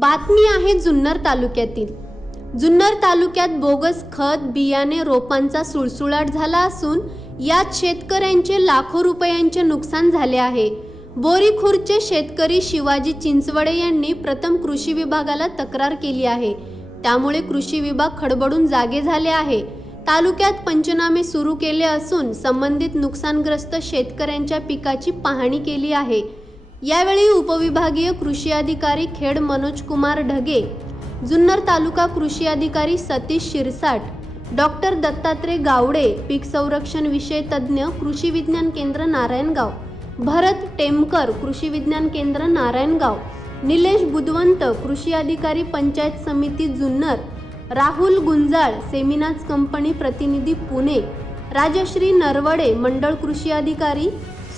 बातमी आहे जुन्नर तालुक्यातील. जुन्नर तालुक्यात बोगस खत बियाणे रोपांचा सुळसुळाट झाला असून यात शेतकऱ्यांचे लाखो रुपयांचे नुकसान झाले आहे. बोरीखुर्दचे शेतकरी शिवाजी चिंचवडे यांनी प्रथम कृषी विभागाला तक्रार केली आहे. त्यामुळे कृषी विभाग खडबडून जागे झाले आहे. तालुक्यात पंचनामे सुरू केले असून संबंधित नुकसानग्रस्त शेतकऱ्यांच्या पिकाची पाहणी केली आहे. यावेळी उपविभागीय कृषी अधिकारी खेड मनोज कुमार ढगे जुन्नर तालुका कृषी अधिकारी सतीश शिरसाट डॉक्टर दत्तात्रय गावडे पीक संरक्षण विषय तज्ज्ञ कृषी विज्ञान केंद्र नारायणगाव भरत टेमकर कृषी विज्ञान केंद्र नारायणगाव निलेश बुधवंत कृषी अधिकारी पंचायत समिती जुन्नर राहुल गुंजाळ सेमिनाज कंपनी प्रतिनिधी पुणे राजश्री नरवडे मंडळ कृषी अधिकारी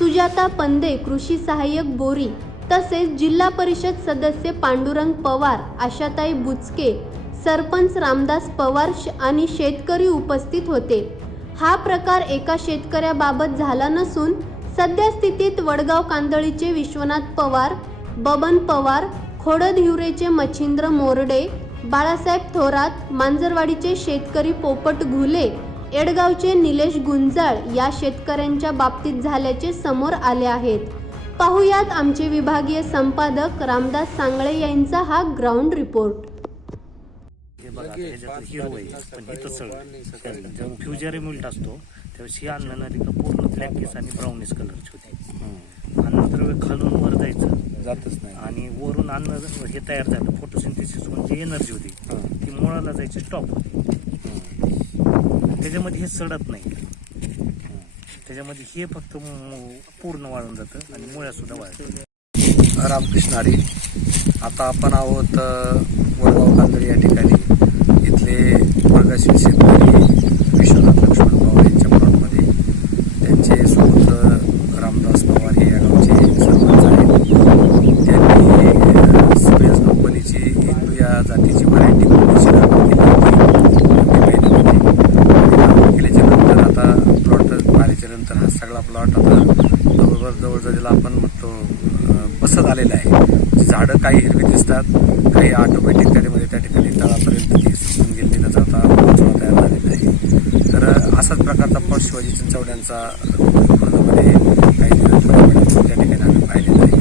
सुजाता पंदे कृषी सहाय्यक बोरी तसेच जिल्हा परिषद सदस्य पांडुरंग पवार आशाताई बुचके सरपंच रामदास पवार श- आणि शेतकरी उपस्थित होते. हा प्रकार एका शेतकऱ्याबाबत झाला नसून सध्या स्थितीत वडगाव कांदळीचे विश्वनाथ पवार बबन पवार खोडद हिवरेचे मच्छिंद्र मोरडे बाळासाहेब थोरात मांजरवाडीचे शेतकरी पोपट घुले एडगावचे निलेश गुंजाळ या शेतकऱ्यांच्या बाबतीत झाल्याचे समोर आले आहेत. पाहुयात आमचे विभागीय संपादक रामदास सांगळे यांचा हा ग्राउंड रिपोर्ट. फ्युजर मिल्ट असतो त्यावेळेस ही पूर्ण आणि ब्राउनिश कलरची होती खालून वर जायचं जातच नाही आणि वरून अन्न हे तयार झालं. फोटोसिंथेसिस जी एनर्जी होती. ती मुळाला जायची स्टॉप होती त्याच्यामध्ये हे सडत नाही. त्याच्यामध्ये हे फक्त पूर्ण वाळून जातं आणि मुळ्या सुद्धा वाळतात. रामकृष्ण हरी आता आपण आहोत वडगाव कांदळी या ठिकाणी. इथले प्रगतशील शेतकरी विश्वनाथ लक्ष्मण पवार यांच्या प्लॉटमध्ये त्यांचे सोबत रामदास पवार हे या गावचे सरपंच आहेत त्यांनी अ, स्पेस कंपनीची हिंदू या जातीची व्हरायटी कंपनीची लागवड केली होती कमी महिन्यामध्ये आणि लागवड केल्याच्यानंतर आता प्लॉट आल्याच्यानंतर हा सगळा प्लॉट आता ज्याला आपण म्हणतो बसत आलेलं आहे. झाडं काही हिरवी दिसतात काही ऑटोमॅटिक त्याच्यामध्ये त्या ठिकाणी तळापर्यंत ती सुकून गेलेली न जाता पाचोळा तयार झालेला आहे. तर असाच प्रकारचा पण शिवाजी चिंचवड्यांचा काही दिवस त्या ठिकाणी आम्ही पाहिलेला आहे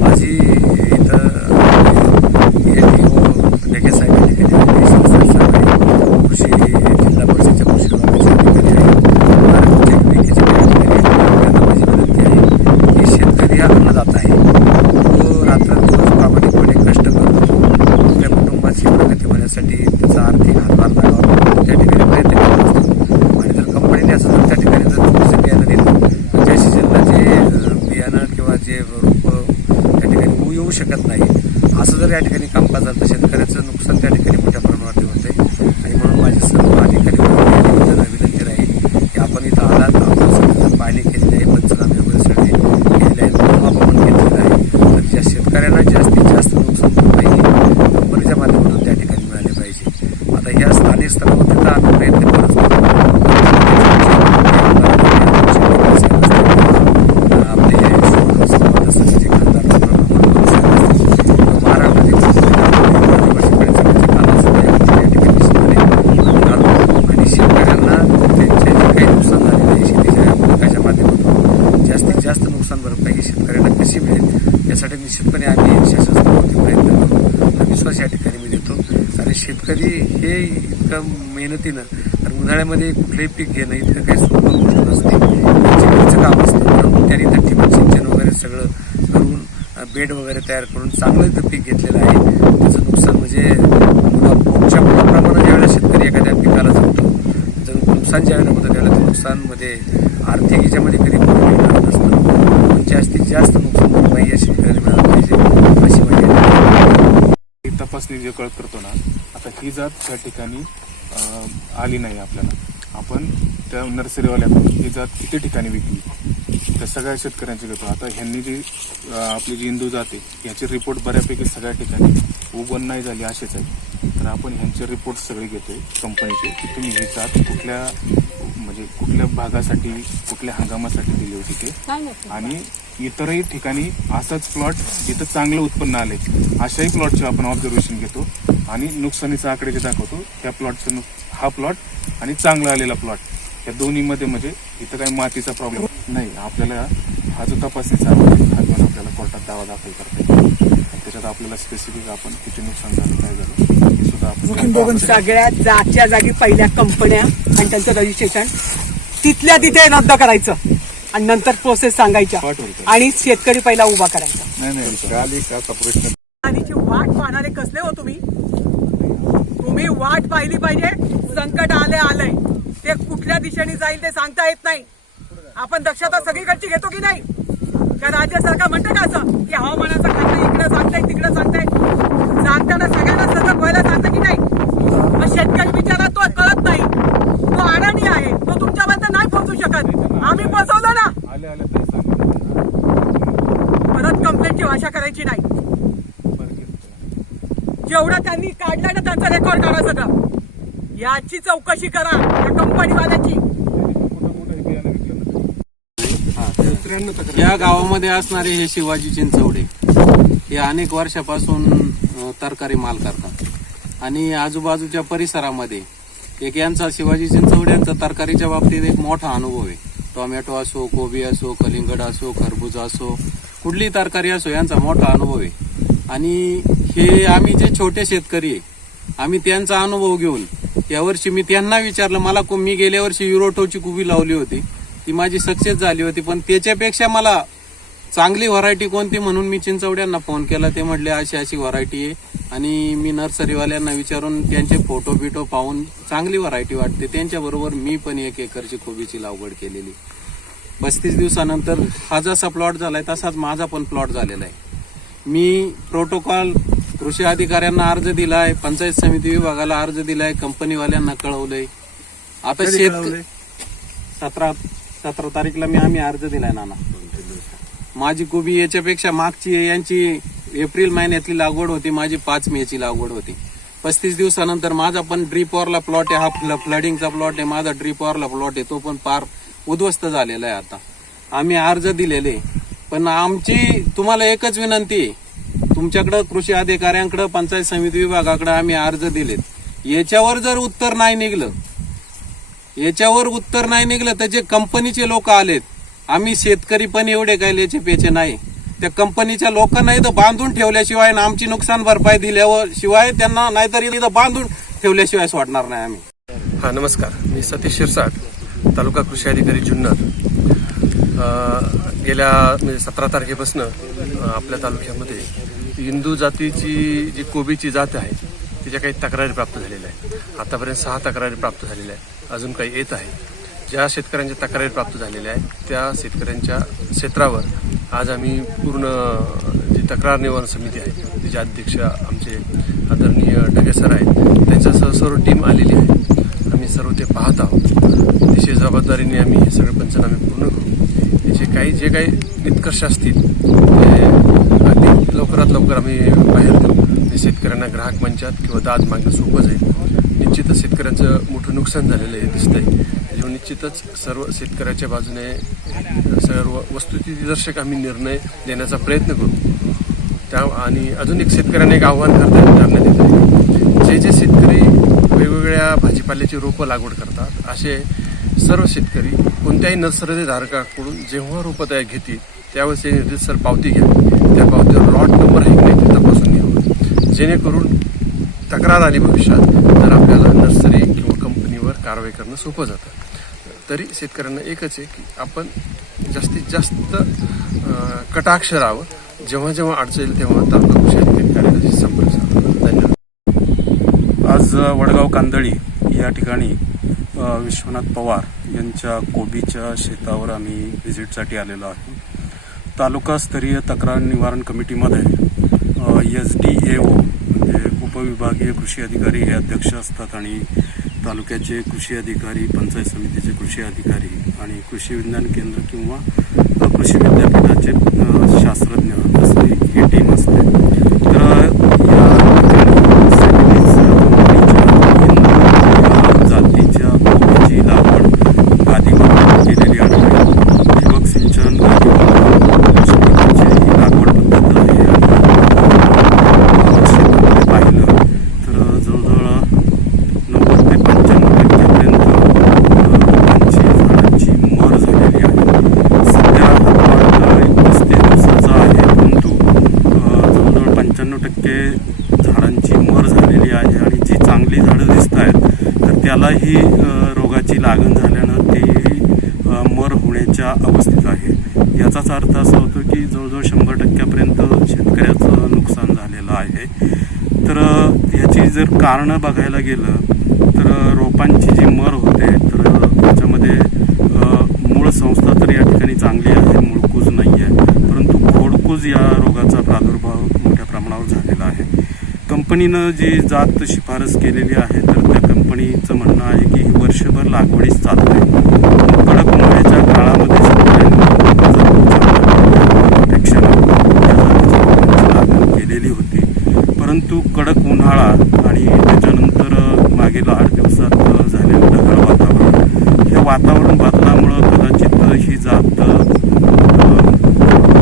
माझी इथं ढेके साहेब या ठिकाणी आले, शिरसाट साहेब आहे, कृषी जिल्हा परिषदच्या कृषी विभागाचे अधिकारी आहेत महाराष्ट्राचे विवेकीचे काही अधिकारी आहेत त्यांना माझी विनंती आहे की शेतकरी हा अन्नदाता आहे तो रात्रंदिवस प्रामाणिकपणे कष्ट करतो आपल्या कुटुंबाची प्रगती होण्यासाठी त्याचा आर्थिक हातभार लागावा त्या ठिकाणी प्रयत्न करत असतो आणि जर कंपनीने असं जर त्या ठिकाणी जर चुकीचं बियाणं दिलं तर त्या सीजनला जे अ, बियाणं किंवा जे रोप त्या ठिकाणी होऊ येऊ शकत नाही. असं जर या ठिकाणी कामकाज झालं तर शेतकऱ्याचं नुकसान त्या ठिकाणी मोठ्या प्रमाणावरती होते. आणि म्हणून माझी सर्व अधिकारी विनंती राहील की आपण इथं आलात आपण सगळं पाहणी केलेली आहे पंचनामे वगैरे सगळे केलेले आहेत मोजमाप आपण घेतलेलं आहे. तर ज्या शेतकऱ्यांना जास्तीत जास्त नुकसान होत नाही कंपनीच्या माध्यमातून त्या ठिकाणी मिळाले पाहिजे. आता ह्या स्थानिक स्तरावरती तर आम्ही प्रयत्न करत असतो आपले शिवराम समाज समितीचे खासदार आणि शेतकऱ्यांना त्यांचे जे काही नुकसान झालेलं आहे शेतीच्या पिकाच्या माध्यमातून जास्तीत जास्त नुकसान भरपाई ही शेतकऱ्यांना कशी करण्यासाठी निश्चितपणे आम्ही शासनस्तरावरती प्रयत्न करू. हा विश्वास या ठिकाणी मी देतो. आणि शेतकरी हे इतकं मेहनतीनं कारण उन्हाळ्यामध्ये कुठलंही पीक घेणं इतकं काही सोपं गोष्ट नसते. त्यांचे काम असतं. परंतु त्यांनी इथं ठिबक सिंचन वगैरे सगळं करून बेड वगैरे तयार करून चांगलं इथं पीक घेतलेलं आहे. त्याचं नुकसान म्हणजे मुला मोठ्या मुलाप्रमाणे ज्यावेळेला शेतकरी एखाद्या पिकाला जगतो त्याचं नुकसान ज्यावेळेला होतं त्यावेळेला ते नुकसानमध्ये आर्थिक याच्यामध्ये कधी नसतं. जास्तीत जास्त नुकसान भरपाई शेतकऱ्याला पाहिजे अशी माझी तपासणी जे कळत करतो ना आता ही जात त्या ठिकाणी आली नाही आपल्याला. आपण त्या नर्सरीवाल्याकडून ही जात किती ठिकाणी विकली. त्या सगळ्या शेतकऱ्यांची घेतो. आता ह्यांनी जी आपली जी इंदू जाते ह्याचे रिपोर्ट बऱ्यापैकी सगळ्या ठिकाणी उगवण नाही झाली असेच आहे. तर आपण ह्यांचे रिपोर्ट सगळे घेतोय कंपनीचे की तुम्ही ही जात कुठल्या म्हणजे कुठल्या भागासाठी कुठल्या हंगामासाठी दिली होती ते? आणि इतरही ठिकाणी असाच प्लॉट जिथं चांगलं उत्पन्न आले अशाही प्लॉटचे आपण ऑब्झर्वेशन घेतो आणि नुकसानीचा आकडे जे दाखवतो त्या प्लॉटचं हा प्लॉट आणि चांगला आलेला प्लॉट या दोन्हीमध्ये म्हणजे इथं काही मातीचा प्रॉब्लेम नाही. आपल्याला हा जो तपासणीचा हा घेऊन आपल्याला कोर्टात दावा दाखल करता येईल. त्याच्यात आपल्याला स्पेसिफिक आपण किती नुकसान झालं काय झालं हे सुद्धा आपण सगळ्यात जागच्या जागी पहिल्या कंपन्या आणि त्यांचं रजिस्ट्रेशन तिथल्या तिथे रद्द करायचं. आणि नंतर प्रोसेस सांगायच्या. आणि शेतकरी पहिला उभा करायचा. नाही नाही पाणीची वाट पाहणारे कसले हो तुम्ही? तुम्ही वाट पाहिली पाहिजे संकट आले आलंय. ते कुठल्या दिशेने जाईल ते सांगता येत नाही. आपण दक्षता सगळीकडची घेतो की नाही? का राज्य सरकार म्हणतं का असं की हवामानाचं खातं इकडे सांगताय तिकडे सांगताय. सांगताना सगळ्यांना सतर्क व्हायला सांगतं की नाही? मग शेतकरी बिचारा तो कळत नाही. तो अडाणी आहे. तो तुमच्यापर्यंत नाही पोहोचू शकत. आम्ही पोहोचवलं ना. परत कंप्लेंटची भाषा करायची नाही. जेवढं त्यांनी काढलं ना त्यांचा रेकॉर्ड काढा सगळं. याची चौकशी करा या कंपनीवाल्याची या गावामध्ये असणारे हे शिवाजी चिंचवडे हे अनेक वर्षापासून तरकारी माल करतात. आणि आजूबाजूच्या परिसरामध्ये एक यांचा शिवाजी चिंचवडे यांचा तरकारीच्या बाबतीत एक मोठा अनुभव आहे. टोमॅटो असो कोबी असो कलिंगड असो खरबूज असो कुठलीही तरकारी असो यांचा मोठा अनुभव आहे. आणि हे आम्ही जे छोटे शेतकरी आहे आम्ही त्यांचा अनुभव घेऊन यावर्षी मी त्यांना विचारलं मला को- मी गेल्या वर्षी युरोटोची कुबी लावली होती. ती माझी सक्सेस झाली होती पण त्याच्यापेक्षा मला चांगली व्हरायटी कोणती म्हणून मी चिंचवड्यांना फोन केला. ते म्हटले अशी अशी व्हरायटी आहे. आणि मी नर्सरीवाल्यांना विचारून त्यांचे फोटो बिटो पाहून चांगली व्हरायटी वाटते. त्यांच्याबरोबर मी पण एक एकरची कोबीची लागवड केलेली. पस्तीस दिवसानंतर हा जसा प्लॉट झालाय तसाच माझा पण प्लॉट झालेला आहे. मी प्रोटोकॉल कृषी अधिकाऱ्यांना अर्ज दिलाय पंचायत समिती विभागाला अर्ज दिलाय कंपनीवाल्यांना कळवलंय. आता शेत सतरा सतरा तारीखला मी आम्ही अर्ज दिलाय नाना. माझी कोबी याच्यापेक्षा मागची यांची एप्रिल महिन्यातली लागवड होती माझी पाच मेची लागवड होती. पस्तीस दिवसानंतर माझा पण ड्रीपॉरला प्लॉट आहे हा फ्लडिंगचा प्लॉट आहे माझा ड्रीपॉरला प्लॉट आहे तो पण पार उद्ध्वस्त झालेला आहे आता. आम्ही अर्ज दिलेले. पण आमची तुम्हाला एकच विनंती आहे. तुमच्याकडं कृषी अधिकाऱ्यांकडं पंचायत समिती विभागाकडे आम्ही अर्ज दिलेत. याच्यावर जर उत्तर नाही निघलं याच्यावर उत्तर नाही निघलं तर जे कंपनीचे लोक आलेत आम्ही शेतकरी पण एवढे काय लेचे पेचे नाही. त्या कंपनीच्या लोकांना तर बांधून ठेवल्याशिवाय आणि आमची नुकसान भरपाई दिल्यावर शिवाय त्यांना नाहीतर इथं बांधून ठेवल्याशिवाय सोडणार नाही आम्ही. हा नमस्कार. मी सतीश शिरसाट तालुका कृषी अधिकारी जुन्नर. गेल्या म्हणजे सतरा तारखेपासून आपल्या तालुक्यामध्ये हिंदू जातीची जी कोबीची जात आहे तिच्या काही तक्रारी प्राप्त झालेल्या आहेत. आतापर्यंत सहा तक्रारी प्राप्त झालेल्या आहेत. अजून काही येत आहे. ज्या शेतकऱ्यांच्या तक्रारी प्राप्त झालेल्या आहेत त्या शेतकऱ्यांच्या क्षेत्रावर आज आम्ही पूर्ण जी तक्रार निवारण समिती आहे तिचे अध्यक्ष आमचे आदरणीय ढगे सर आहेत त्यांच्यासह सर्व टीम आलेली आहे. आम्ही सर्व ते पाहत आहोत. अतिशय जबाबदारीने आम्ही हे सगळे पंचनामे पूर्ण करू. याचे काही जे काही निष्कर्ष असतील ते अगदी लवकरात लवकर आम्ही बाहेर देऊ. ते शेतकऱ्यांना ग्राहक मंचात किंवा दाद मागणं सोपं जाईल. निश्चितच शेतकऱ्यांचं मोठं नुकसान झालेलं आहे दिसतंय. निश्चितच सर्व शेतकऱ्याच्या बाजूने सर्व वस्तुस्थितीदर्शक आम्ही निर्णय देण्याचा प्रयत्न करू. त्या आणि अजून एक शेतकऱ्यांना एक आव्हान करता करण्यात येत. आहे जे जे शेतकरी वेगवेगळ्या भाजीपाल्याची रोपं लागवड करतात असे सर्व शेतकरी कोणत्याही नर्सरी धारकाकडून जेव्हा रोपं तयार घेतील त्यावेळेस ते सर पावती घ्या त्या पावतीवर लॉट नंबर आहे की नाही ते तपासून घ्यावं. जेणेकरून तक्रार आली भविष्यात तर आपल्याला नर्सरी किंवा कंपनीवर कारवाई करणं सोपं जातं. तरी शेतकऱ्यांना एकच आहे की आपण जास्तीत जास्त कटाक्ष राहावं जेव्हा जेव्हा अडचण येईल तेव्हा तालुका कृषी अधिकारी कार्यालयाशी संपर्क धन्यवाद. आज वडगाव कांदळी या ठिकाणी विश्वनाथ पवार यांच्या कोबीच्या शेतावर आम्ही व्हिजिटसाठी आलेलो आहे तालुकास्तरीय तक्रार निवारण कमिटीमध्ये एस डी ए ओ म्हणजे उपविभागीय कृषी अधिकारी हे अध्यक्ष असतात आणि तालुक्याचे कृषी अधिकारी पंचायत समितीचे कृषी अधिकारी आणि कृषी विज्ञान केंद्र किंवा कृषी विद्यापीठाचे शास्त्रज्ञ असते ही टीम असते तर या ठिकाणी सेमिनीज कंपनीच्या हिंदू या जातीच्या कोबीची लागवड त्यालाही अ, रोगाची लागण झाल्यानं तेही अ, मर होण्याच्या अवस्थेत आहे याचाच अर्थ असा होतो की जवळजवळ शंभर टक्क्यापर्यंत शेतकऱ्याचं नुकसान झालेलं आहे. तर ह्याची याची जर कारणं बघायला गेलं तर रोपांची जी मर होते तर त्याच्यामध्ये मूळ संस्था तर या ठिकाणी चांगली आहे मुळकूज नाही आहे परंतु खोडकूज या रोगाचा प्रादुर्भाव मोठ्या प्रमाणावर झालेला आहे. कंपनीनं जी जात शिफारस केलेली आहे तर त्या कंपनीचं म्हणणं आहे की ही वर्षभर लागवडीच चालते कडक उन्हाळ्याच्या काळामध्ये शेतकऱ्यांनी प्रोटेक्शन या जातीची रोपांची लागवड केलेली होती परंतु कडक उन्हाळा आणि त्याच्यानंतर मागील आठ दिवसात झालेलं ढगाळ वातावरण. हे वातावरण बदलामुळं कदाचित ही जात अ,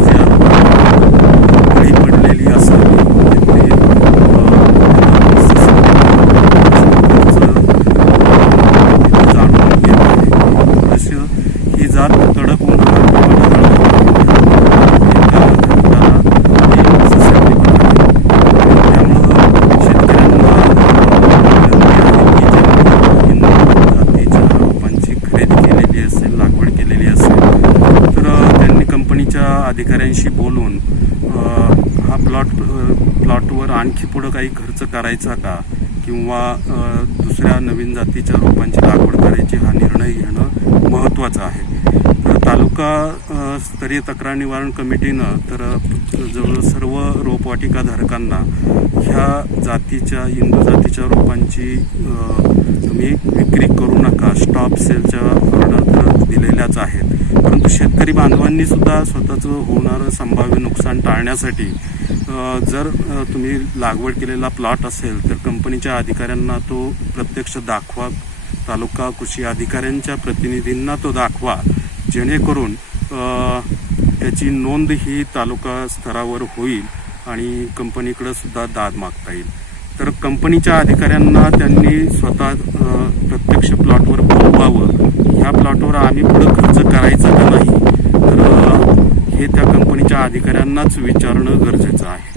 ज्या बळी पडलेली असावी ते, अ, जाणून घेत आहे तसं ही जात कडक जातीच्या रोपांची खरेदी केलेली असेल लागवड केलेली असेल तर अ, त्यांनी कंपनीच्या अधिकाऱ्यांशी बोलून हा प्लॉट प्लॉटवर आणखी पुढं काही खर्च करायचा का? किंवा दुसऱ्या नवीन जातीच्या रोपांची लागवड करायची हा निर्णय घेणं महत्त्वाचं आहे. तर तालुका स्तरीय तक्रार निवारण कमिटीनं तर जवळ सर्व रोपवाटिका धारकांना ह्या जातीच्या इंदू जातीच्या रोपांची तुम्ही विक्री करू नका. स्टॉप सेलच्या ऑर्डर तर दिलेल्याच आहेत. शेतकरी बांधवांनी सुद्धा स्वतःचं होणारं संभाव्य नुकसान टाळण्यासाठी जर तुम्ही लागवड केलेला प्लॉट असेल तर कंपनीच्या अधिकाऱ्यांना तो प्रत्यक्ष दाखवा तालुका कृषी अधिकाऱ्यांच्या प्रतिनिधींना तो दाखवा जेणेकरून त्याची नोंद ही तालुका स्तरावर होईल आणि कंपनीकडं सुद्धा दाद मागता येईल. तर कंपनीच्या अधिकाऱ्यांना त्यांनी स्वतः प्रत्यक्ष प्लॉटवर बोलवावं. ह्या प्लॉटवर आम्ही पुढं खर्च करायचा का नाही? तर हे त्या कंपनीच्या अधिकाऱ्यांनाच विचारणं गरजेचं आहे.